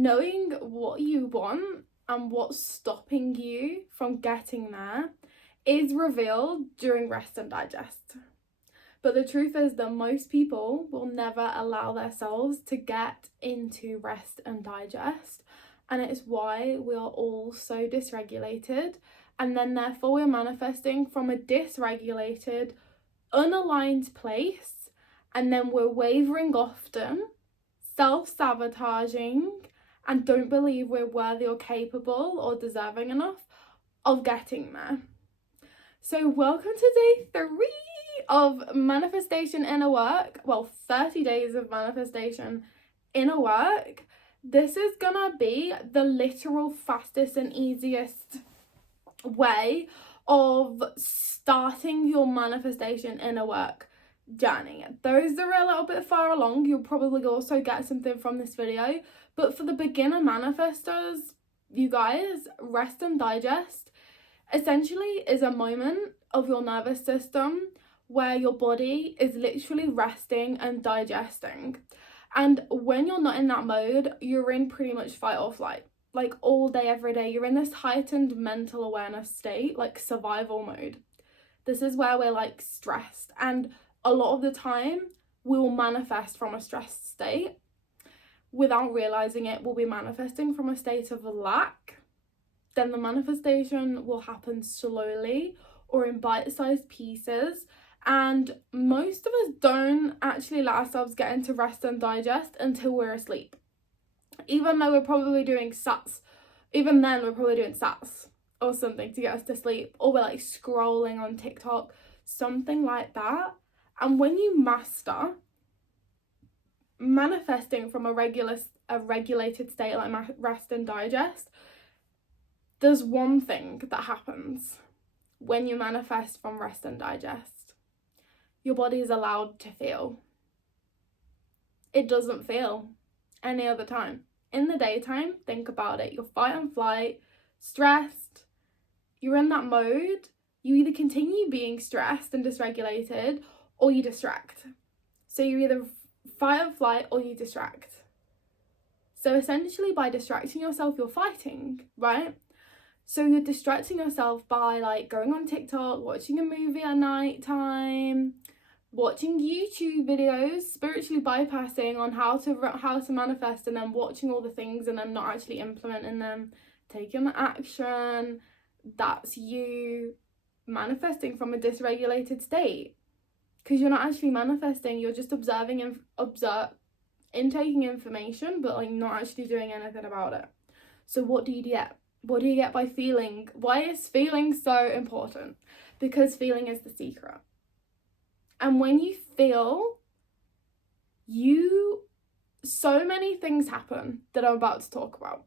Knowing what you want and what's stopping you from getting there is revealed during rest and digest. But the truth is that most people will never allow themselves to get into rest and digest. And it's why we are all so dysregulated. And then therefore we're manifesting from a dysregulated, unaligned place. And then we're wavering often, self-sabotaging, and don't believe we're worthy or capable or deserving enough of getting there. So welcome to day 3 of manifestation inner work. Well, 30 days of manifestation inner work. This is gonna be the literal fastest and easiest way of starting your manifestation inner work journey. Those that are a little bit far along, you'll probably also get something from this video. But for the beginner manifestors, you guys, rest and digest essentially is a moment of your nervous system where your body is literally resting and digesting. And when you're not in that mode, you're in pretty much fight or flight. Like all day, every day, you're in this heightened mental awareness state, like survival mode. This is where we're like stressed. And a lot of the time, we will manifest from a stressed state. Without realizing it, we'll be manifesting from a state of lack. Then the manifestation will happen slowly or in bite-sized pieces. And most of us don't actually let ourselves get into rest and digest until we're asleep. Even though we're probably doing sats. Even then, we're probably doing sats or something to get us to sleep. Or we're like scrolling on TikTok, something like that. And when you master manifesting from a regulated state like rest and digest, there's one thing that happens when you manifest from rest and digest. Your body is allowed to feel. It doesn't feel any other time. In the daytime, think about it. You're fight and flight, stressed. You're in that mode. You either continue being stressed and dysregulated or you distract. So you either fight and flight or you distract. So essentially by distracting yourself, you're fighting, right? So you're distracting yourself by like going on TikTok, watching a movie at night time, watching YouTube videos, spiritually bypassing on how to manifest, and then watching all the things and then not actually implementing them, taking the action. That's you manifesting from a dysregulated state. Because you're not actually manifesting, you're just intaking information, but like not actually doing anything about it. So what do you get? What do you get by feeling? Why is feeling so important? Because feeling is the secret. And when you feel, so many things happen that I'm about to talk about.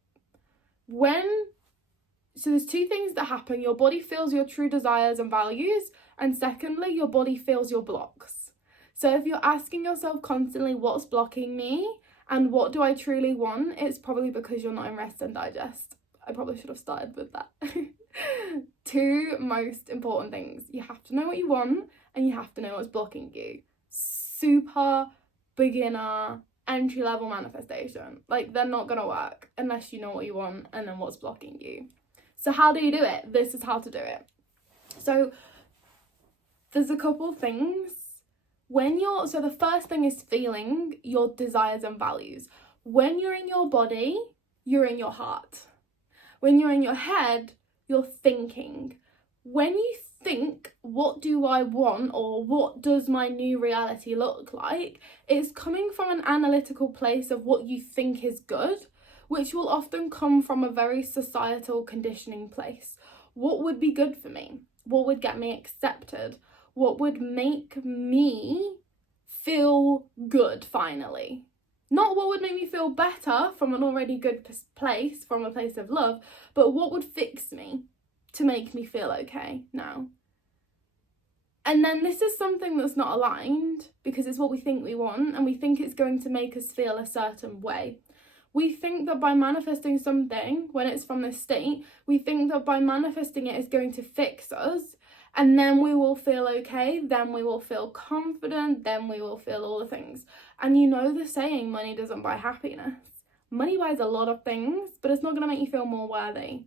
So there's 2 things that happen. Your body feels your true desires and values. And secondly, your body feels your blocks. So if you're asking yourself constantly, what's blocking me? And what do I truly want? It's probably because you're not in rest and digest. I probably should have started with that. 2 most important things. You have to know what you want and you have to know what's blocking you. Super beginner, entry-level manifestation. Like, they're not gonna work unless you know what you want and then what's blocking you. So how do you do it? This is how to do it. So there's a couple things. So the first thing is feeling your desires and values. When you're in your body, you're in your heart. When you're in your head, you're thinking. When you think, what do I want, or what does my new reality look like, it's coming from an analytical place of what you think is good, which will often come from a very societal conditioning place. What would be good for me? What would get me accepted? What would make me feel good finally? Not what would make me feel better from an already good place, from a place of love, but what would fix me to make me feel okay now. And then this is something that's not aligned because it's what we think we want and we think it's going to make us feel a certain way. We think that by manifesting something, when it's from this state, we think that by manifesting it is going to fix us, and then we will feel okay, then we will feel confident, then we will feel all the things. And you know the saying, money doesn't buy happiness. Money buys a lot of things, but it's not going to make you feel more worthy.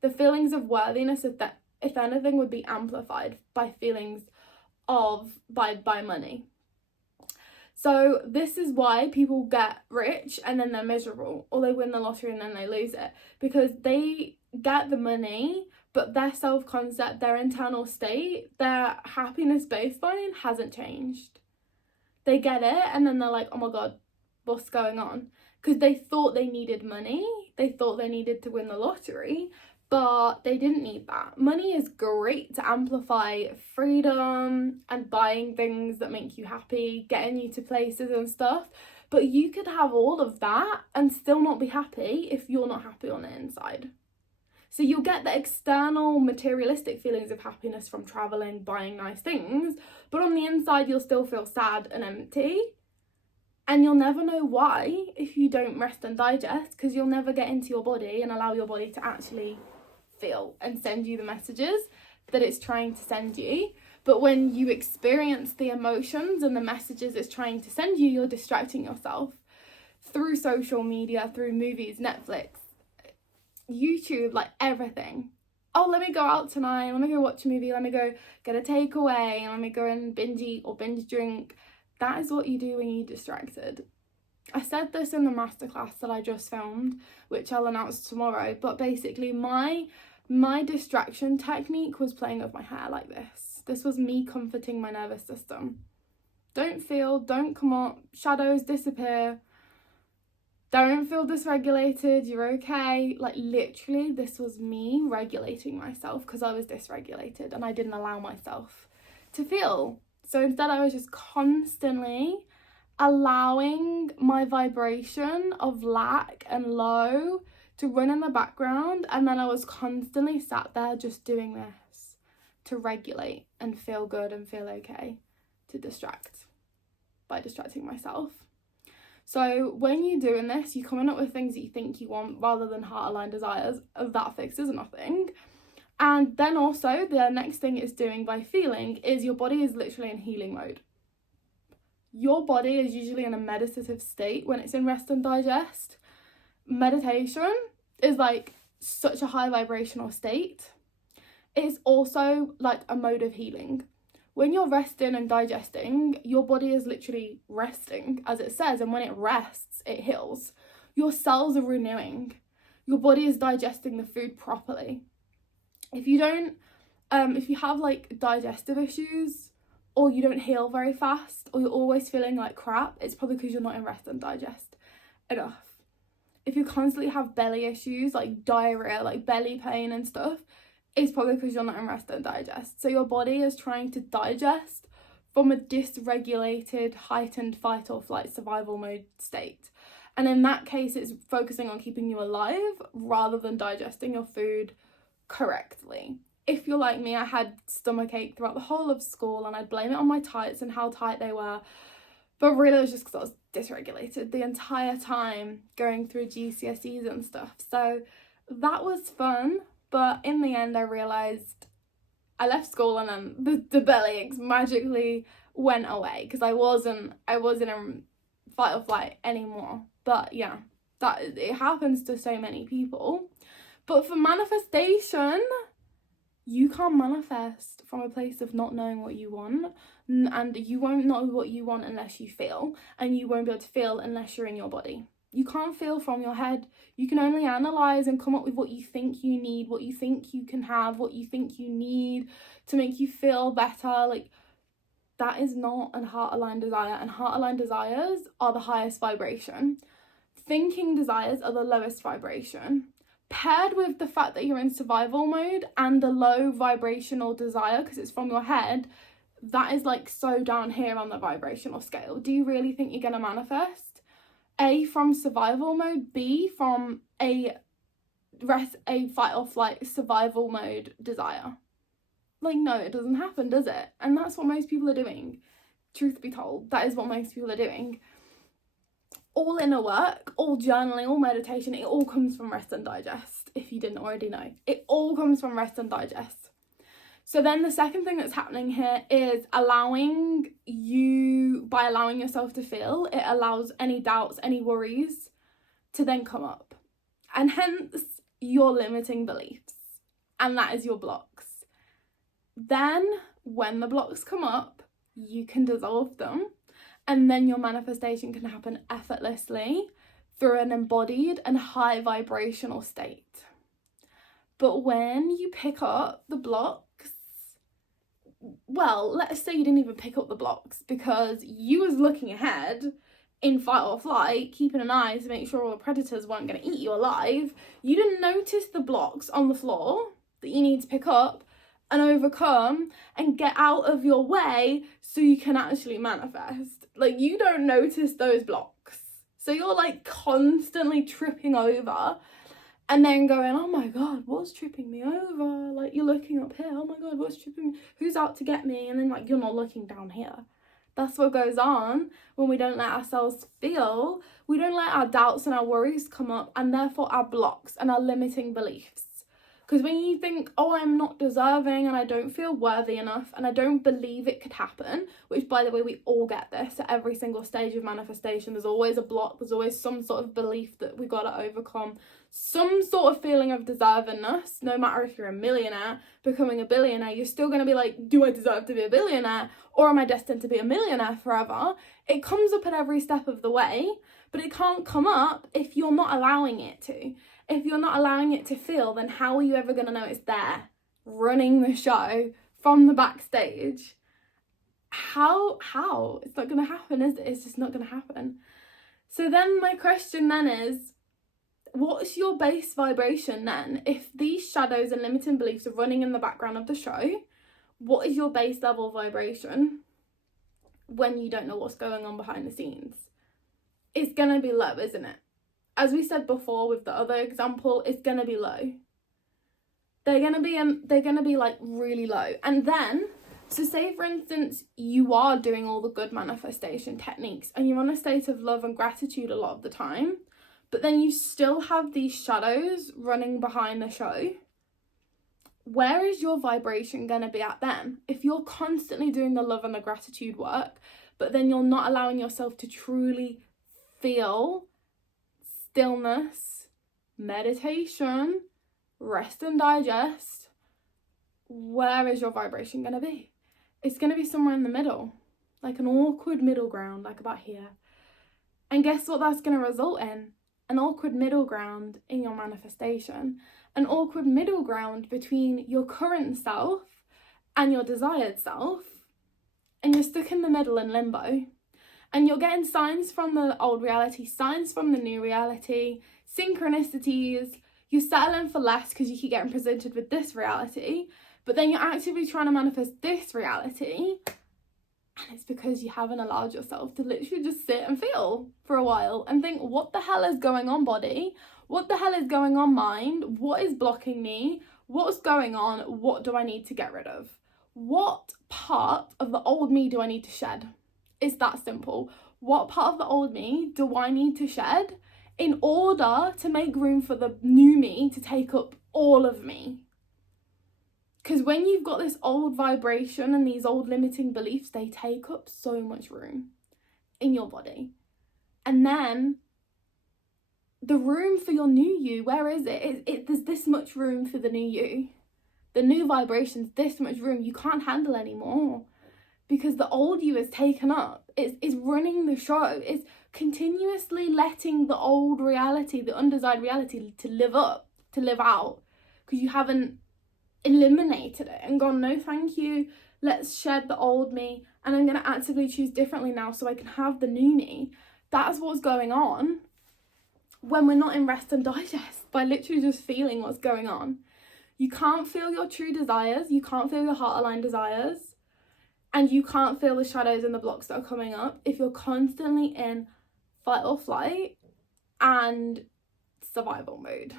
The feelings of worthiness, if anything, would be amplified by feelings of by money. So this is why people get rich and then they're miserable, or they win the lottery and then they lose it, because they get the money, but their self-concept, their internal state, their happiness baseline hasn't changed. They get it and then they're like, oh my God, what's going on? Because they thought they needed money, they thought they needed to win the lottery, but they didn't need that. Money is great to amplify freedom and buying things that make you happy, getting you to places and stuff. But you could have all of that and still not be happy if you're not happy on the inside. So you'll get the external materialistic feelings of happiness from traveling, buying nice things, but on the inside you'll still feel sad and empty. And you'll never know why if you don't rest and digest, because you'll never get into your body and allow your body to actually feel and send you the messages that it's trying to send you. But when you experience the emotions and the messages it's trying to send you, you're distracting yourself through social media, through movies, Netflix, YouTube, like everything. Oh, let me go out tonight, let me go watch a movie, let me go get a takeaway, let me go and binge eat or binge drink. That is what you do when you're distracted. I said this in the masterclass that I just filmed, which I'll announce tomorrow, but basically my distraction technique was playing with my hair like this. This was me comforting my nervous system. Don't feel, don't come up, shadows disappear, don't feel dysregulated, you're okay. Like literally this was me regulating myself because I was dysregulated and I didn't allow myself to feel. So instead I was just constantly allowing my vibration of lack and low to run in the background, and then I was constantly sat there just doing this to regulate and feel good and feel okay, to distract by distracting myself. So when you're doing this, you're coming up with things that you think you want rather than heart-aligned desires. That fixes nothing. And then also the next thing it's doing by feeling is your body is literally in healing mode. Your body is usually in a meditative state when it's in rest and digest. Meditation is like such a high vibrational state. It's also like a mode of healing. When you're resting and digesting, your body is literally resting, as it says, and when it rests, it heals. Your cells are renewing. Your body is digesting the food properly. If you don't, if you have like digestive issues, or you don't heal very fast, or you're always feeling like crap, it's probably because you're not in rest and digest enough. If you constantly have belly issues, like diarrhea, like belly pain and stuff, it's probably because you're not in rest and digest. So your body is trying to digest from a dysregulated, heightened fight or flight survival mode state. And in that case, it's focusing on keeping you alive rather than digesting your food correctly. If you're like me, I had stomachache throughout the whole of school and I'd blame it on my tights and how tight they were. But really it was just because I was dysregulated the entire time going through GCSEs and stuff. So that was fun. But in the end, I realised I left school and then the belly aches magically went away because I wasn't in a fight or flight anymore. But yeah, that it happens to so many people. But for manifestation, you can't manifest from a place of not knowing what you want, and you won't know what you want unless you feel, and you won't be able to feel unless you're in your body. You can't feel from your head. You can only analyze and come up with what you think you need, what you think you can have, what you think you need to make you feel better. Like, that is not a heart-aligned desire, and heart-aligned desires are the highest vibration. Thinking desires are the lowest vibration. Paired with the fact that you're in survival mode and the low vibrational desire because it's from your head, that is like so down here on the vibrational scale. Do you really think you're going to manifest? A, from survival mode, B, from a fight or flight survival mode desire. Like, no, it doesn't happen, does it? And that's what most people are doing. Truth be told, that is what most people are doing. All inner work, all journaling, all meditation, it all comes from rest and digest, if you didn't already know. It all comes from rest and digest. So then the second thing that's happening here is by allowing yourself to feel, it allows any doubts, any worries to then come up. And hence your limiting beliefs. And that is your blocks. Then when the blocks come up, you can dissolve them. And then your manifestation can happen effortlessly through an embodied and high vibrational state. But when you pick up the blocks, well, let's say you didn't even pick up the blocks because you was looking ahead in fight or flight, keeping an eye to make sure all the predators weren't going to eat you alive. You didn't notice the blocks on the floor that you need to pick up and overcome and get out of your way so you can actually manifest. Like, you don't notice those blocks. So you're like constantly tripping over and then going, oh my God, what's tripping me over? Like, you're looking up here, oh my God, what's tripping me? Who's out to get me? And then like, you're not looking down here. That's what goes on when we don't let ourselves feel. We don't let our doubts and our worries come up, and therefore our blocks and our limiting beliefs. Because when you think, oh, I'm not deserving and I don't feel worthy enough and I don't believe it could happen, which, by the way, we all get this at every single stage of manifestation. There's always a block. There's always some sort of belief that we got to overcome. Some sort of feeling of deservingness. No matter if you're a millionaire, becoming a billionaire, you're still going to be like, do I deserve to be a billionaire? Or am I destined to be a millionaire forever? It comes up at every step of the way, but it can't come up if you're not allowing it to. If you're not allowing it to feel, then how are you ever going to know it's there, running the show from the backstage? How? It's not going to happen, is it? It's just not going to happen. So then my question then is, what's your base vibration then? If these shadows and limiting beliefs are running in the background of the show, what is your base level vibration when you don't know what's going on behind the scenes? It's going to be low, isn't it? As we said before with the other example, it's going to be low. They're going to be like really low. And then, so say for instance, you are doing all the good manifestation techniques and you're in a state of love and gratitude a lot of the time, but then you still have these shadows running behind the show. Where is your vibration going to be at then? If you're constantly doing the love and the gratitude work, but then you're not allowing yourself to truly feel stillness, meditation, rest and digest, where is your vibration going to be? It's going to be somewhere in the middle, like an awkward middle ground, like about here. And guess what that's going to result in? An awkward middle ground in your manifestation. An awkward middle ground between your current self and your desired self. And you're stuck in the middle in limbo. And you're getting signs from the old reality, signs from the new reality, synchronicities. You're settling for less because you keep getting presented with this reality. But then you're actively trying to manifest this reality. And it's because you haven't allowed yourself to literally just sit and feel for a while and think, what the hell is going on, body? What the hell is going on, mind? What is blocking me? What's going on? What do I need to get rid of? What part of the old me do I need to shed? It's that simple. What part of the old me do I need to shed in order to make room for the new me to take up all of me? Because when you've got this old vibration and these old limiting beliefs, they take up so much room in your body. And then the room for your new you, where is it? There's this much room for the new you. The new vibration's this much room you can't handle anymore. Because the old you is taken up. It's running the show. It's continuously letting the old reality, the undesired reality, to live out. Because you haven't eliminated it and gone, no thank you, let's shed the old me and I'm going to actively choose differently now so I can have the new me. That's what's going on when we're not in rest and digest, by literally just feeling what's going on. You can't feel your true desires, you can't feel your heart aligned desires, and you can't feel the shadows and the blocks that are coming up if you're constantly in fight or flight and survival mode.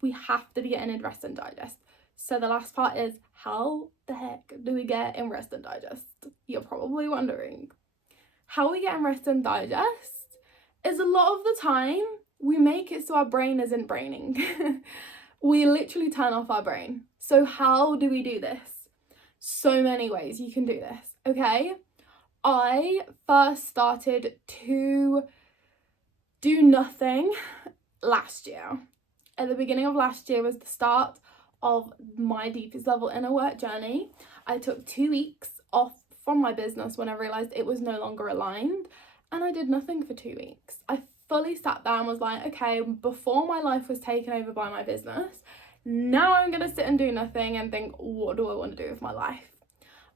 We have to be getting in rest and digest. So the last part is, how the heck do we get in rest and digest? You're probably wondering. How we get in rest and digest is a lot of the time we make it so our brain isn't braining. We literally turn off our brain. So how do we do this? So many ways you can do this, okay? I first started to do nothing last year. At the beginning of last year was the start of my deepest level inner work journey. I took 2 weeks off from my business when I realised it was no longer aligned, and I did nothing for 2 weeks. I fully sat there and was like, okay, before my life was taken over by my business, now I'm going to sit and do nothing and think, what do I want to do with my life?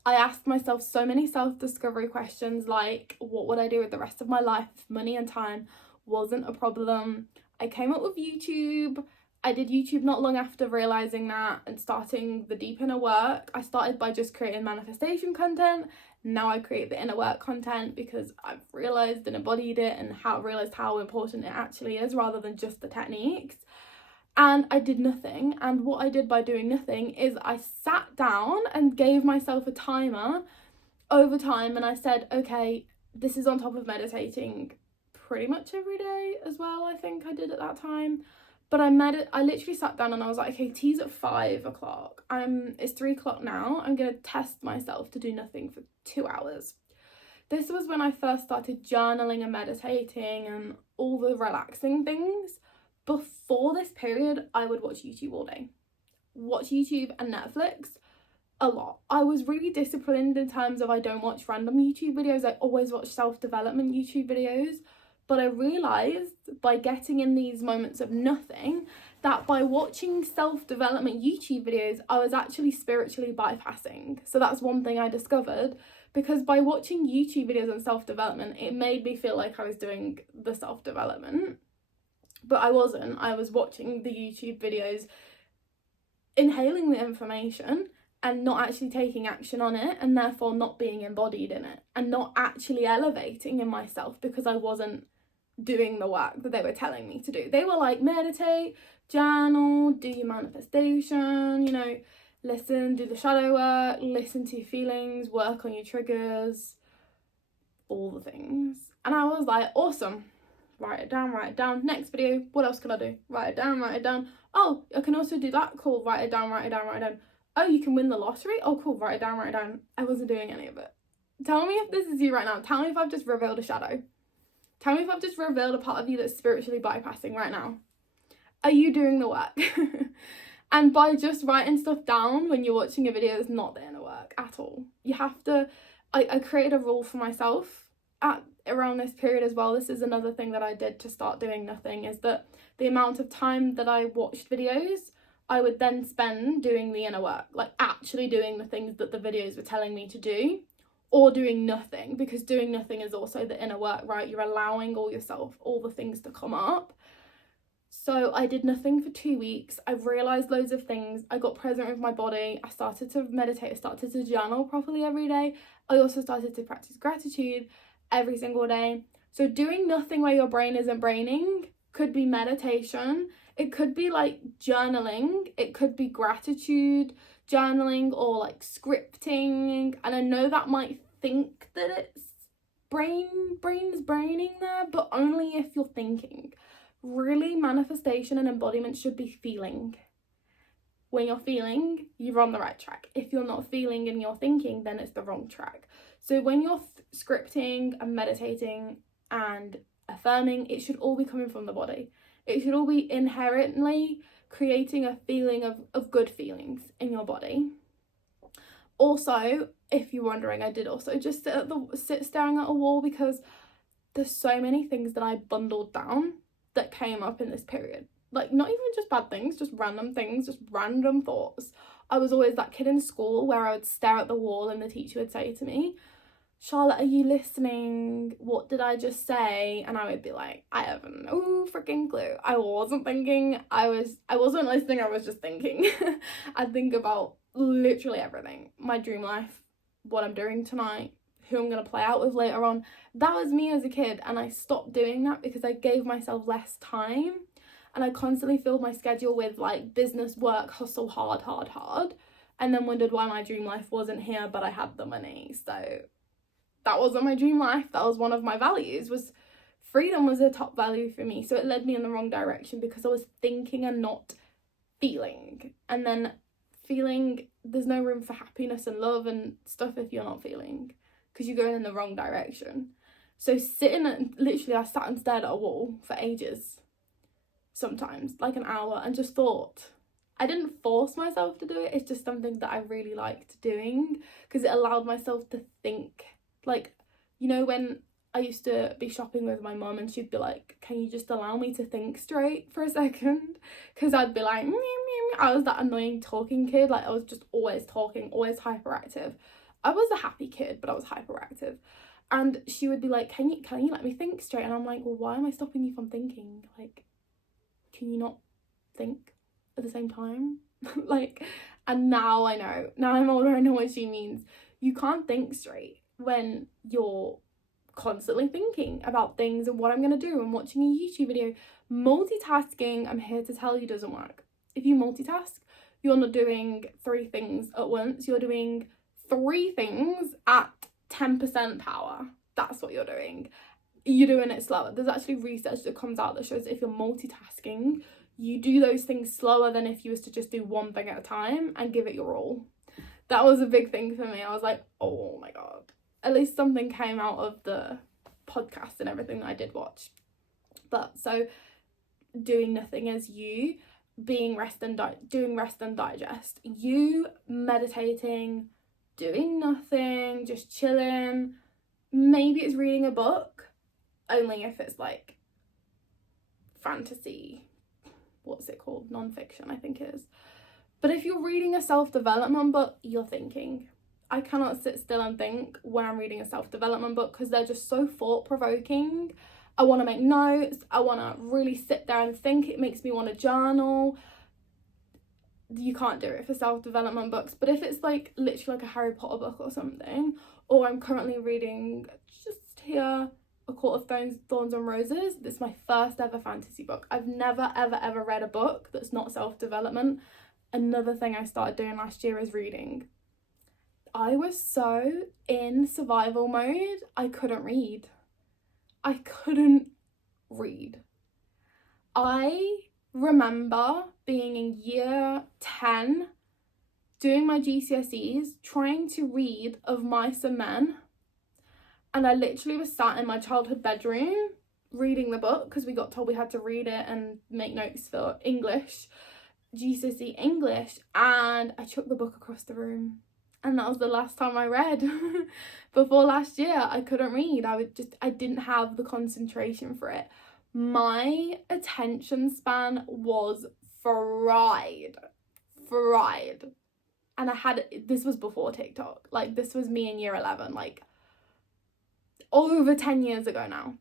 I asked myself so many self-discovery questions, like, what would I do with the rest of my life if money and time wasn't a problem? I came up with YouTube. I did YouTube not long after realising that and starting the deep inner work. I started by just creating manifestation content. Now I create the inner work content because I've realised and embodied it and realised how important it actually is, rather than just the techniques. And I did nothing. And what I did by doing nothing is I sat down and gave myself a timer over time, and I said, okay, this is on top of meditating pretty much every day as well, I think I did at that time. But I literally sat down and I was like, okay, tea's at 5 o'clock. It's 3 o'clock now. I'm going to test myself to do nothing for 2 hours. This was when I first started journaling and meditating and all the relaxing things. Before this period, I would watch YouTube all day. Watch YouTube and Netflix a lot. I was really disciplined in terms of I don't watch random YouTube videos. I always watch self-development YouTube videos. But I realised by getting in these moments of nothing that by watching self-development YouTube videos, I was actually spiritually bypassing. So that's one thing I discovered, because by watching YouTube videos on self-development, it made me feel like I was doing the self-development. But I wasn't. I was watching the YouTube videos, inhaling the information and not actually taking action on it, and therefore not being embodied in it and not actually elevating in myself, because I wasn't doing the work that they were telling me to do. They were like, meditate, journal, do your manifestation, listen, do the shadow work, listen to your feelings, work on your triggers, all the things. And I was like, awesome. Write it down. Next video, what else can I do? Write it down. Oh, I can also do that. Cool, write it down. Oh, you can win the lottery? Oh, cool, write it down. I wasn't doing any of it. Tell me if this is you right now. Tell me if I've just revealed a shadow. Tell me if I've just revealed a part of you that's spiritually bypassing right now. Are you doing the work? And by just writing stuff down when you're watching a video is not the inner work at all. You have to... I created a rule for myself around this period as well. This is another thing that I did to start doing nothing, is that the amount of time that I watched videos, I would then spend doing the inner work, like actually doing the things that the videos were telling me to do, or doing nothing, because doing nothing is also the inner work, right? You're allowing all the things to come up. So I did nothing for 2 weeks. I realised loads of things. I got present with my body. I started to meditate. I started to journal properly every day. I also started to practice gratitude every single day. So doing nothing where your brain isn't braining could be meditation. It could be like journaling. It could be gratitude journaling, or like scripting. And I know that might think that it's brain's braining there, but only if you're thinking. Really, manifestation and embodiment should be feeling. When you're feeling, you're on the right track. If you're not feeling and you're thinking, then it's the wrong track. So when you're scripting and meditating and affirming, it should all be coming from the body. It should all be inherently creating a feeling of good feelings in your body. Also, if you're wondering, I did also just sit staring at a wall, because there's so many things that I bundled down that came up in this period. Like, not even just bad things, just random things, just random thoughts. I was always that kid in school where I would stare at the wall and the teacher would say to me, Charlotte, are you listening? What did I just say? And I would be like, I have no freaking clue. I wasn't thinking. I wasn't listening. I was just thinking. I think about literally everything. My dream life, what I'm doing tonight, who I'm going to play out with later on. That was me as a kid, and I stopped doing that because I gave myself less time, and I constantly filled my schedule with like business, work, hustle, hard, and then wondered why my dream life wasn't here, but I had the money. So that wasn't my dream life. That was one of my values. Was freedom was a top value for me. So it led me in the wrong direction because I was thinking and not feeling. And then feeling, there's no room for happiness and love and stuff if you're not feeling, because you're going in the wrong direction. So literally I sat and stared at a wall for ages, sometimes like an hour, and just thought. I didn't force myself to do it, it's just something that I really liked doing because it allowed myself to think. Like, you know, when I used to be shopping with my mum and she'd be like, can you just allow me to think straight for a second? Because I'd be like, meow, meow, meow. I was that annoying talking kid. Like, I was just always talking, always hyperactive. I was a happy kid, but I was hyperactive. And she would be like, can you let me think straight? And I'm like, well, why am I stopping you from thinking? Like, can you not think at the same time? Like, and now I know. Now I'm older, I know what she means. You can't think straight when you're constantly thinking about things and what I'm going to do and watching a YouTube video. Multitasking, I'm here to tell you, doesn't work. If you multitask, you're not doing 3 things at once. You're doing 3 things at 10% power. That's what you're doing. You're doing it slower. There's actually research that comes out that shows if you're multitasking, you do those things slower than if you was to just do one thing at a time and give it your all. That was a big thing for me. I was like, oh my God. At least something came out of the podcast and everything that I did watch. But so doing nothing as you, doing rest and digest, you meditating, doing nothing, just chilling. Maybe it's reading a book, only if it's like fantasy, what's it called? Non-fiction, I think it is. But if you're reading a self-development book, you're thinking. I cannot sit still and think when I'm reading a self-development book because they're just so thought-provoking. I want to make notes. I want to really sit there and think. It makes me want to journal. You can't do it for self-development books. But if it's like literally like a Harry Potter book or something, or I'm currently reading just here A Court of Thorns and Roses. This is my first ever fantasy book. I've never ever read a book that's not self-development. Another thing I started doing last year is reading. I was so in survival mode, I couldn't read. I remember being in year 10, doing my GCSEs, trying to read Of Mice and Men. And I literally was sat in my childhood bedroom reading the book because we got told we had to read it and make notes for English, GCSE English. And I chucked the book across the room. And that was the last time I read. Before last year, I couldn't read. I didn't have the concentration for it. My attention span was fried. And this was before TikTok. Like, this was me in year 11, like, over 10 years ago now.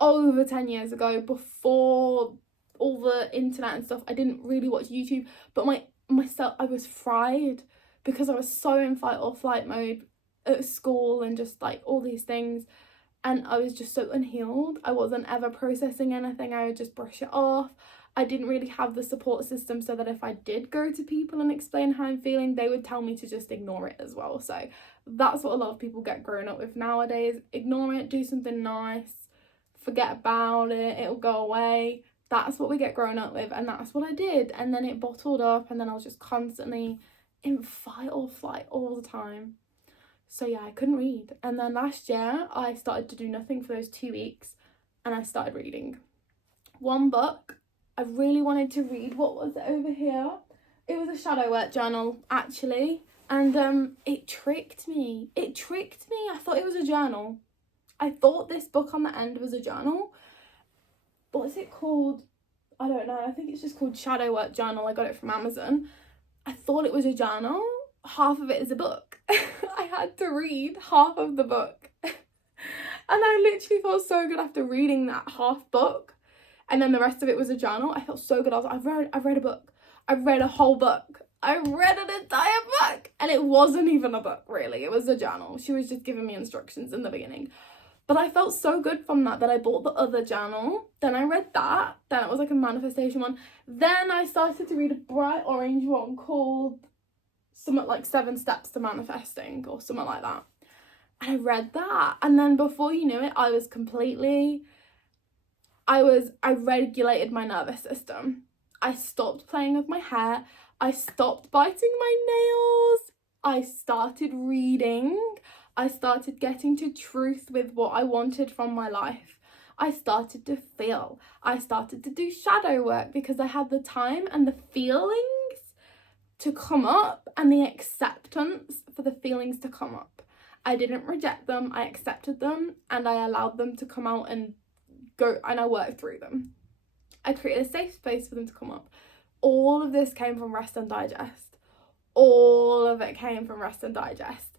Over 10 years ago, before all the internet and stuff. I didn't really watch YouTube, but I was fried because I was so in fight or flight mode at school and just like all these things. And I was just so unhealed. I wasn't ever processing anything. I would just brush it off. I didn't really have the support system so that if I did go to people and explain how I'm feeling, they would tell me to just ignore it as well. So that's what a lot of people get grown up with nowadays. Ignore it, do something nice, forget about it, it'll go away. That's what we get grown up with, and that's what I did. And then it bottled up, and then I was just constantly in fight or flight all the time. So yeah, I couldn't read. And then last year I started to do nothing for those 2 weeks, and I started reading one book. I really wanted to read. What was it over here? It was a shadow work journal, actually, and it tricked me. I thought it was a journal. I thought this book on the end was a journal. What's it called? I don't know. I think it's just called Shadow Work Journal. I got it from Amazon. I thought it was a journal. Half of it is a book. I had to read half of the book. And I literally felt so good after reading that half book. And then the rest of it was a journal. I felt so good. I was like, I've read a book. I've read a whole book. I read an entire book. And it wasn't even a book, really. It was a journal. She was just giving me instructions in the beginning. But I felt so good from that I bought the other journal. Then I read that. Then it was like a manifestation one. Then I started to read a bright orange one called something like 7 Steps to Manifesting or something like that. And I read that. And then before you knew it, I regulated my nervous system. I stopped playing with my hair. I stopped biting my nails. I started reading. I started getting to truth with what I wanted from my life. I started to feel. I started to do shadow work because I had the time and the feelings to come up and the acceptance for the feelings to come up. I didn't reject them, I accepted them, and I allowed them to come out and go, and I worked through them. I created a safe space for them to come up. All of this came from Rest and Digest. All of it came from Rest and Digest.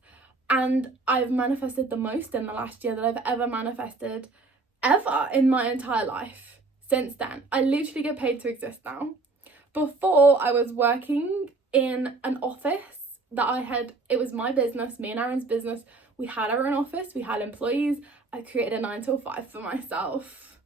And I've manifested the most in the last year that I've ever manifested ever in my entire life since then. I literally get paid to exist now. Before, I was working in an office that it was my business, me and Aaron's business. We had our own office, we had employees. I created a 9 till 5 for myself.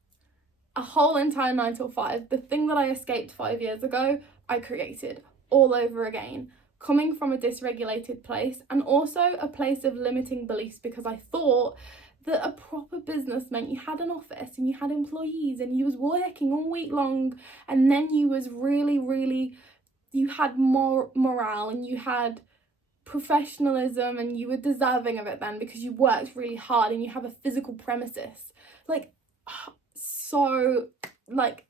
A whole entire 9 till 5. The thing that I escaped 5 years ago, I created all over again. Coming from a dysregulated place and also a place of limiting beliefs, because I thought that a proper business meant you had an office and you had employees and you was working all week long, and then you was really, you had more morale and you had professionalism and you were deserving of it then because you worked really hard and you have a physical premises. So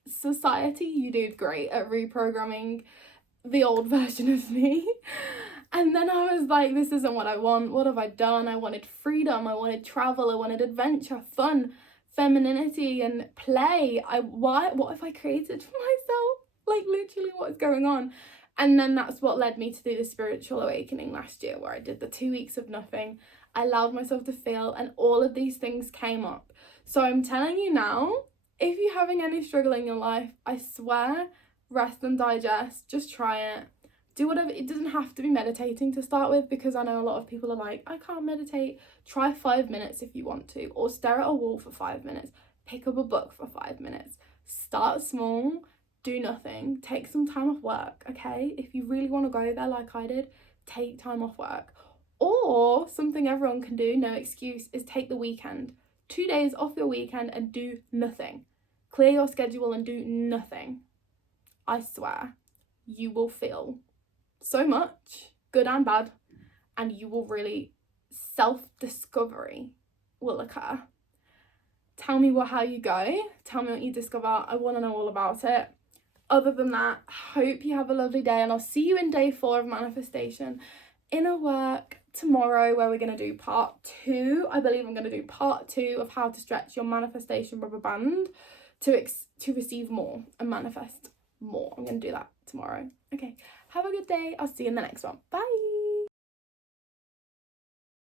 society, you did great at reprogramming the old version of me. And then I was like, this isn't what I want. What have I done? I wanted freedom, I wanted travel, I wanted adventure, fun, femininity and play. What have I created for myself? Literally, what is going on? And then that's what led me to do the spiritual awakening last year, where I did the 2 weeks of nothing. I allowed myself to feel, and all of these things came up. So I'm telling you now, if you're having any struggle in your life, I swear, Rest and Digest, just try it. Do whatever. It doesn't have to be meditating to start with, because I know a lot of people are like, I can't meditate. Try 5 minutes if you want to, or stare at a wall for 5 minutes. Pick up a book for 5 minutes. Start small, do nothing. Take some time off work, okay? If you really want to go there like I did, take time off work. Or something everyone can do, no excuse, is take the weekend. 2 days off your weekend and do nothing. Clear your schedule and do nothing. I swear, you will feel so much, good and bad, and you will really, self-discovery will occur. Tell me how you go. Tell me what you discover. I want to know all about it. Other than that, hope you have a lovely day, and I'll see you in day 4 of manifestation inner work tomorrow, where we're going to do part 2. I believe I'm going to do part 2 of how to stretch your manifestation rubber band to receive more and manifest more. I'm going to do that tomorrow. Okay, have a good day. I'll see you in the next one. Bye.